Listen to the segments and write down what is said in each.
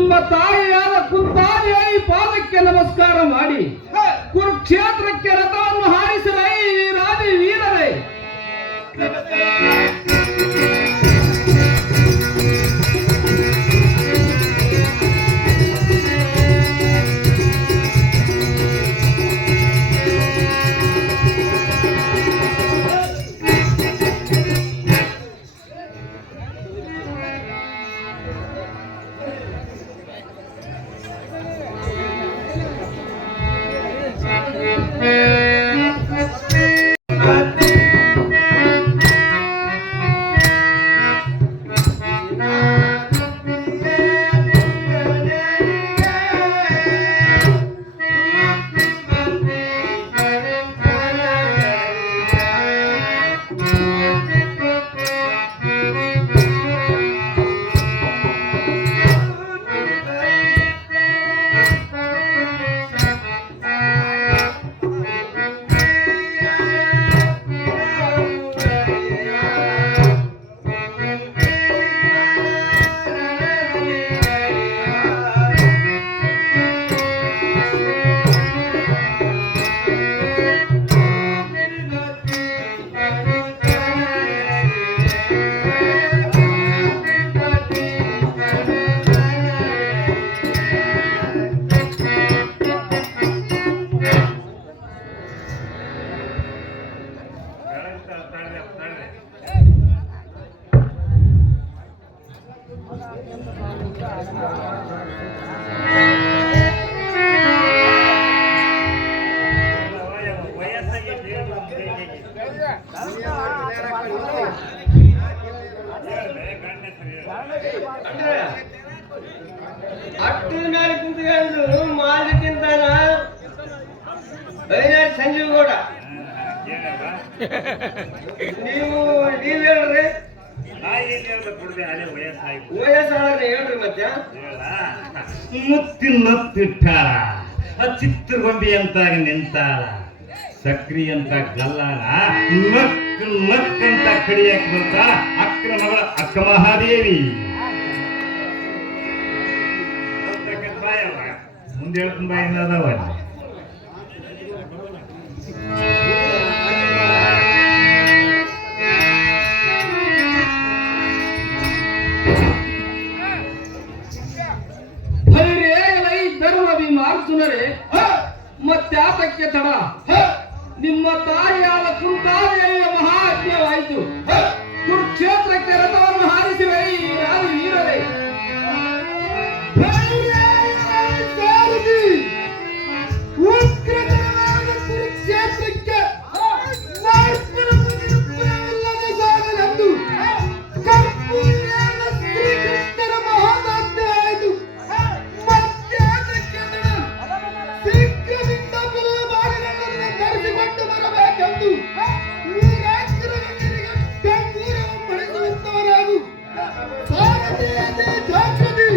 ನಿಮ್ಮ ತಾಯಿಯಾದ ಕುಂತಾದೇವಿ ಪಾದಕ್ಕೆ ನಮಸ್ಕಾರ ಮಾಡಿ ಕುರುಕ್ಷೇತ್ರಕ್ಕೆ ರಥವನ್ನು ಹಾರಿಸಿರೈ ವೀರಾದಿ ವೀರರೇ. ಅಟ್ಟದ ಮೇಲೆ ಕುಂತ್ಕೊಂಡು ಮಾಲಿ ತಿಂತಾನ ಸಂಜೀವ್ ಗೌಡ. ನೀವು ಹೇಳ್ರಿ, ವಯಸ್ಸಾದ್ರೆ ಹೇಳ್ರಿ. ಮತ್ತೆ ಮುತ್ತಿನತ್ತಿಟ್ಟಾಳ ಚಿತ್ರಗೊಂಬಿ ಅಂತಾಗ ನಿಂತಾಳ, ಸಕ್ರಿ ಅಂತ ಗಲ್ಲಾಳ, ನಕ್ ನಕ್ ಅಂತ ಕಡಿಯಾಕ ಬರ್ತಾಳ ಅಕ್ಕನ ಮಗಳ ಅಕ್ಕ ಮಹಾದೇವಿ. ಮುಂದೆ ಹೇಳ್ತೀನಿ ಬಾಯಿ ಏನದವ ಧರ್ಮವಿಮಾರ್ಜುನರೇ, ಮತ್ತಾತಕ್ಕೆ ತಡ? ನಿಮ್ಮ ತಾಯಿಯಾದ ಕುಂತಾದೇವಿಯ ಮಹಾಜ್ಞವಾಯಿತು. ಕುರುಕ್ಷೇತ್ರಕ್ಕೆ ರಥವನ್ನು ಹಾರಿಸಿವೆ ಆದಿ ವೀರರೇ. ಕುರುಕ್ಷೇತ್ರಕ್ಕೆ ಶ್ರೀಕೃಷ್ಣರ ಮಹಾದಾಜ್ಞೆ ಆಯಿತು. ಶೀಘ್ರದಿಂದ ಬಲಬಾರಿಗಳನ್ನು ಧರಿಸಿಕೊಂಡು ಬರಬೇಕೆಂದು ಈ ರಾಜ್ಯದ ಗಣ್ಯರಿಗೆ ಬೆಂಗೂರವನ್ನು ಬಳಸುವಂತವರಾಗು. ಭಾರತೀಯತೆ ಜಾಗೃತಿ.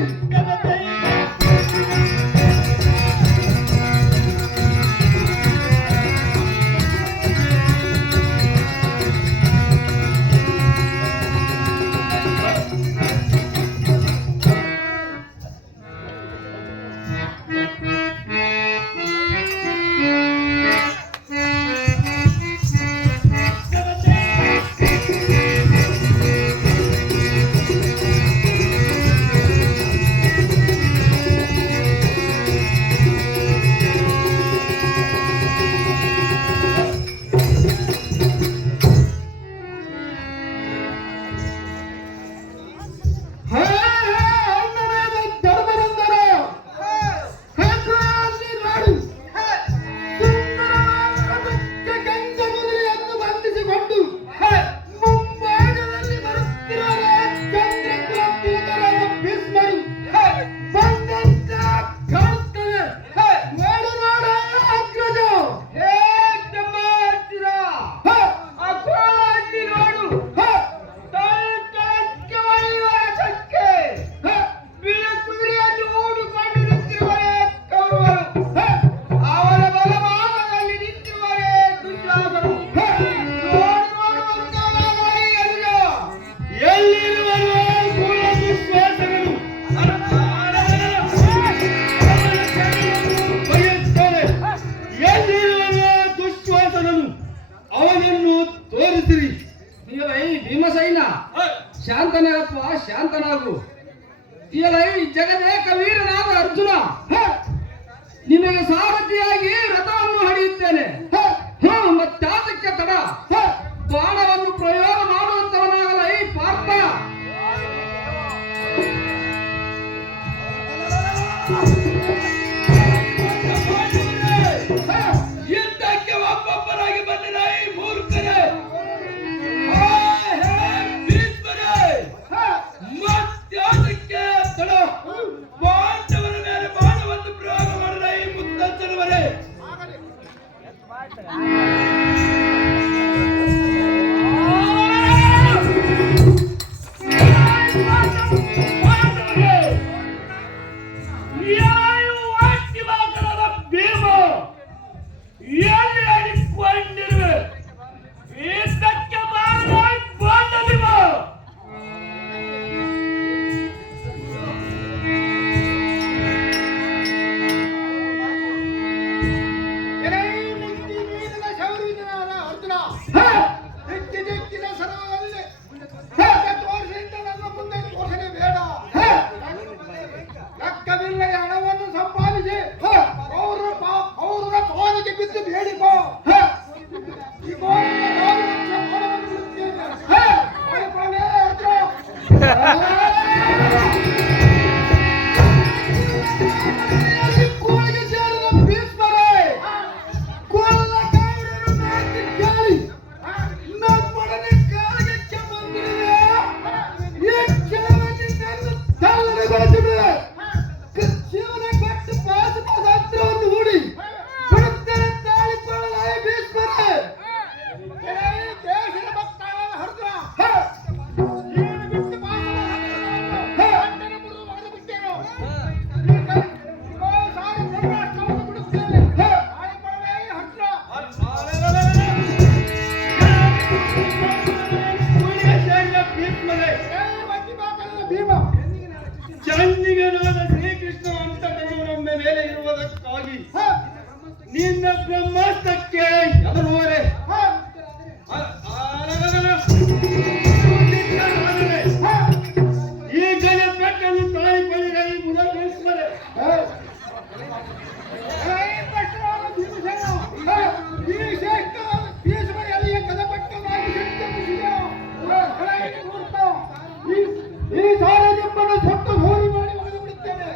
ಅರ್ಜುನ, ನಿನಗೆ ಸಾರಥಿಯಾಗಿ ರಥವನ್ನು ಹಡಿಯುತ್ತೇನೆ. ಮತ್ತಾತಕ್ಕೆ ತಡ, ಬಾಣವನ್ನು ಪ್ರಯೋಗ ಮಾಡುವಂತವನಾಗಲ್ಲ ಈ ಪಾರ್ಥ. ಯುದ್ಧಕ್ಕೆ ಒಬ್ಬೊಬ್ಬರಾಗಿ ಬಂದಿರ ಈ ಮೂರ್ಖರೇ, ಮತ್ತಾತಕ್ಕೆ ತಡ, ಪಾಂಡವರ ಮೇಲೆ ಬಾಣವನ್ನು ಪ್ರಯೋಗ ಮಾಡಿದ ಈ ಮುತ್ತಜ್ಜನವರೇ. ಹಣವನ್ನು ಸಂಪಾದಿಸಿ ಅವರ ಪಾಲಿಗೆ ಬಿದ್ದು ಬೇಡಿಕೋ. ಚಂದಿಗನಾದ ಶ್ರೀಕೃಷ್ಣ ಅಂತ ನಮ್ಮ ಮೇಲೆ ಇರುವುದಕ್ಕಾಗಿ ನಿನ್ನ ಬ್ರಹ್ಮಾಸ್ತ್ರಕ್ಕೆ ಎದುರುವರೆ ಈ ಗಣ ಪೆಟ್ಟನ್ನು ತಾಳಿಕೊಳ್ಳಿರ ಈ ಮುದಸ್ಮರೆ ಈ ಶ್ರೇಷ್ಠ ಭೀಷ್ಮರಲ್ಲಿ ಕದಪಟ್ಟನಾಗಿ ಈ ಸಾರಜಪ್ಪನ್ನು ಸೊಟ್ಟು ಧೋರಿ ಮಾಡಿ ಒಗೆದು ಬಿಡುತ್ತೇನೆ.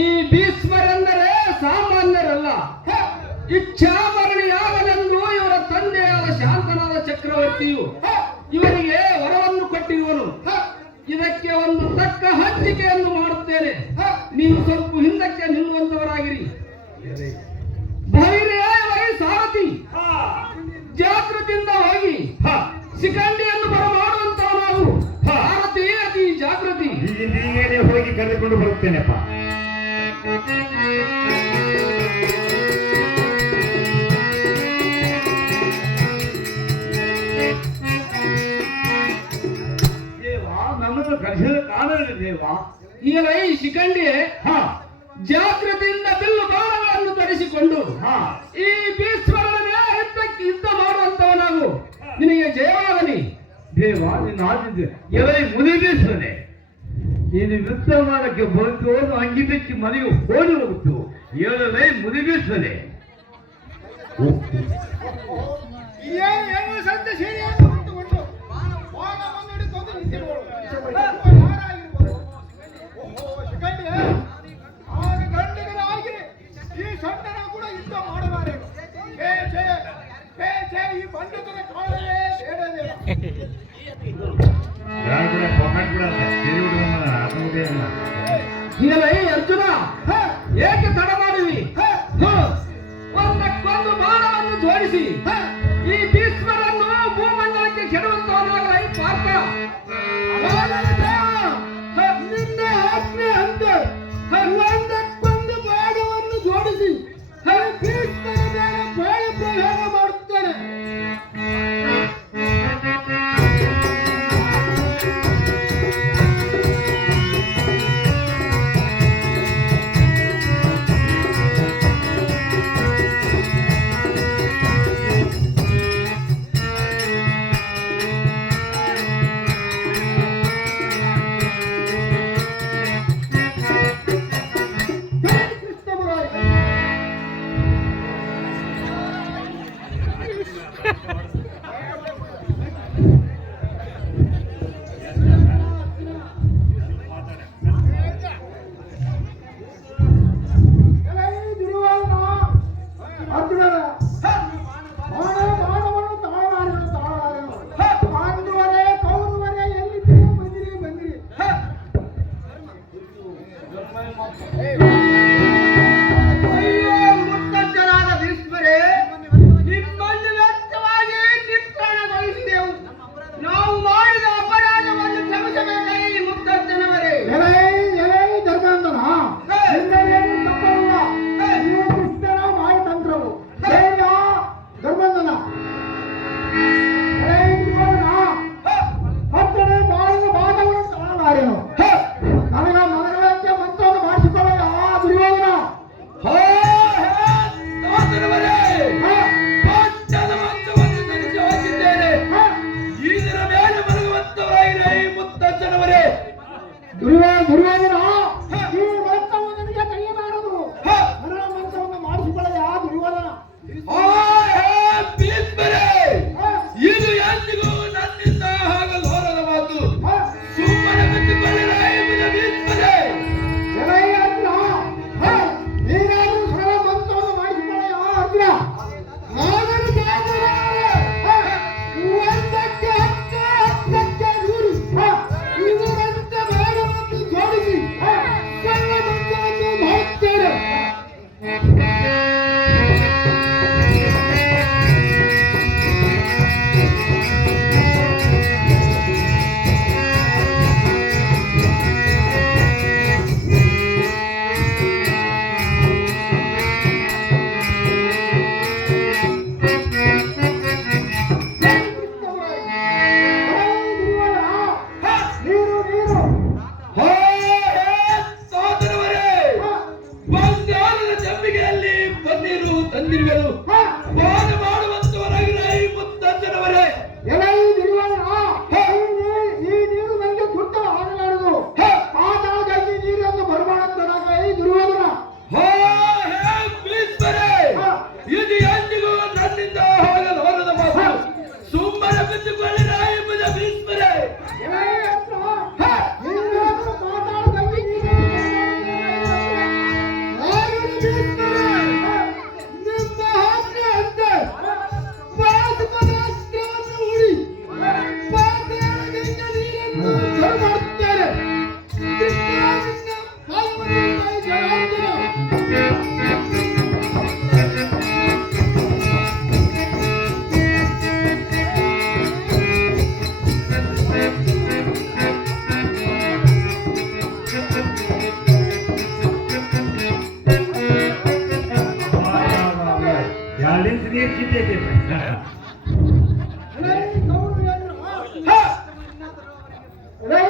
ಈ ಭೀಷ್ಮರೆಂದರೆ ಸಾಮಾನ್ಯರಲ್ಲ. ಇಚ್ಛಾಮರಣಿಯಾಗಲೆಂದು ಇವರ ತಂದೆಯಾದ ಶಾಂತನಾದ ಚಕ್ರವರ್ತಿಯು ಇವರಿಗೆ ವರವನ್ನು ಕೊಟ್ಟಿರುವನು. ಇದಕ್ಕೆ ಒಂದು ತಕ್ಕ ಹಂಚಿಕೆಯನ್ನು ಮಾಡುತ್ತೇನೆ. ನೀವು ಸ್ವಲ್ಪ ಹಿಂದಕ್ಕೆ ನಿಲ್ಲುವಂತವರಾಗಿರಿ. ಭೈರ್ಯವೈ ಸಾರಥಿ, ಜಾಗೃತಿಯಿಂದ ಹೋಗಿ ಶಿಖಂಡಿಯನ್ನು ಬರಮಾಡುವಂತವ ನಾವು. ಸಾರಥಿ ಅತಿ ಜಾಗೃತಿ. ಹೋಗಿ ಕರೆದುಕೊಂಡು ಬರುತ್ತೇನೆಪ್ಪ. ನಮ್ಮನ್ನು ಕರೆಸಿದ ಕಾರಣ ದೇವ. ಈಗ ಈ ಶಿಖಂಡಿ ಜಾಗೃತಿಯಿಂದ ಬಿಲ್ಲು ಬಾಣಗಳನ್ನು ಧರಿಸಿಕೊಂಡು ಈ ಭೀಷ್ಮರನ ಯುದ್ಧ ಮಾಡುವಂತವ ನಾವು. ನಿನಗೆ ಜಯವಾಗಲಿ ದೇವ. ನಿನ್ನ ಆದಿದ್ದೆ ಎವರೇ ಮುನಿಬೇಸನೆ. ನೀನು ಯುದ್ಧ ಮಾಡಕ್ಕೆ ಬಂದು ಅಂಗಿ ಬೆಚ್ಚಿ ಮನೆಗೆ ಓಡಿ ಹೋಗುತ್ತು. ಏಳನೇ ಮುನಿಬೇಸನೆ. ಈ ಸೊಂಟನ ಕೂಡ ಯುದ್ಧ ಮಾಡಬಾರೆ. ಈ ಬಂಡುಕರ ಕಾಲವೇ ಅರ್ಜುನ, ಏಕೆ ತಡ ಮಾಡಿವಿ? ಒಂದಕ್ಕೊಂದು ಬಾಣವನ್ನು ಜೋಡಿಸಿ ಈ ಭೀಷ್ಮರನ್ನು ಭೂಮಂಡಲಕ್ಕೆ ಕೆಡುವಂತವನಾಗಲ್ಲ ಈ ಪಾರ್ಥ. ದುರ್ಯೋಧನ ಈ ಮಂತ್ರವನ್ನು ನಿನಗೆ ಕೈಯಬಾರದು. ಮರಣ ಮಂತ್ರವನ್ನು ಮಾಡಿಸಿಕೊಳ್ಳಯ್ಯ ದುರ್ಯೋಧನ. ಇದು ಎಂದಿಗೂ ನನ್ನಿಂದ ಆಗಲಾರದ ಮಾತು. ಸುಮ್ಮನೆ ಬಿಟ್ಟುಕೊಳ್ಳಿರ ಎಂಬುದು ಭೀಷ್ಮರೇ. ಎಲೈ ಅರ್ಜುನ, ನೀನಾದರೂ ಸರಳ ಮಂತ್ರವನ್ನು ಮಾಡಿಸಿಕೊಳ್ಳಯ್ಯ ಅರ್ಜುನ. ಆಗಲು ಸಾಧ್ಯವಿಲ್ಲ. ಒಂದಕ್ಕೆ 10, 10ಕ್ಕೆ 100. ಇದರಂತೆ ವೇಗವನ್ನು ಜೋಡಿಸಿ ಸರಳ ಮಂತ್ರವನ್ನು ಮಾಡುತ್ತೇನೆ. ಬಂಗಾರದ ಜಂಬಿಗೆಯಲ್ಲಿ ಪನ್ನೀರು ತಂದಿರುವೆನು. ಪಾನ ಮಾಡುವಂತವರಾಗಿರ ಈ ಮುತ್ತಜ್ಜನವರೇ. ಎಲೈ ದುರ್ಯೋಧನ, ಈ ನೀರು ನನಗೆ ದುಡ್ಡ ಆಗಲಾರದು. ಪಾತಾಳದಲ್ಲಿ ನೀರನ್ನು ಬರಬಾರದು ಈ ದುರ್ಯೋಧನ. ಭೀಷ್ಮರೇ, ಇದು ಎಂದಿಗೂ ನನ್ನಿಂದ ಆಗಲಾರದ ಮಾತು. ಸುಮ್ಮನೆ ಬಿಟ್ಟುಕೊಳ್ಳಿರ ಎಂಬುದು ಭೀಷ್ಮರೇ. ಎಲೈ ಅರ್ಜುನ, ನೀನಾದರೂ ಪಾತಾಳದಲ್ಲಿ ನೀರನ್ನು ಆಗಲು ಭೀಷ್ಮರೇ. ನಿಮ್ಮ ಆಜ್ಞೆಯಂತೆ ಬಾಸುಪದ ಅಸ್ತ್ರವನ್ನು ಹೂಡಿ ಪಾತಾಳದಿಂದ ನೀರನ್ನು ಬರಮಾಡುತ್ತೇನೆ. ಕೃಷ್ಣನಿಂದ ಕಾಲವನ್ನು ಜನಾರ್ದನ. ಯಾಳಿಂದ ನೀರು ಕಿತ್ತೈತೆ. ಎಲೈ ಕೌರವೇಂದ್ರ, ಎಲೈ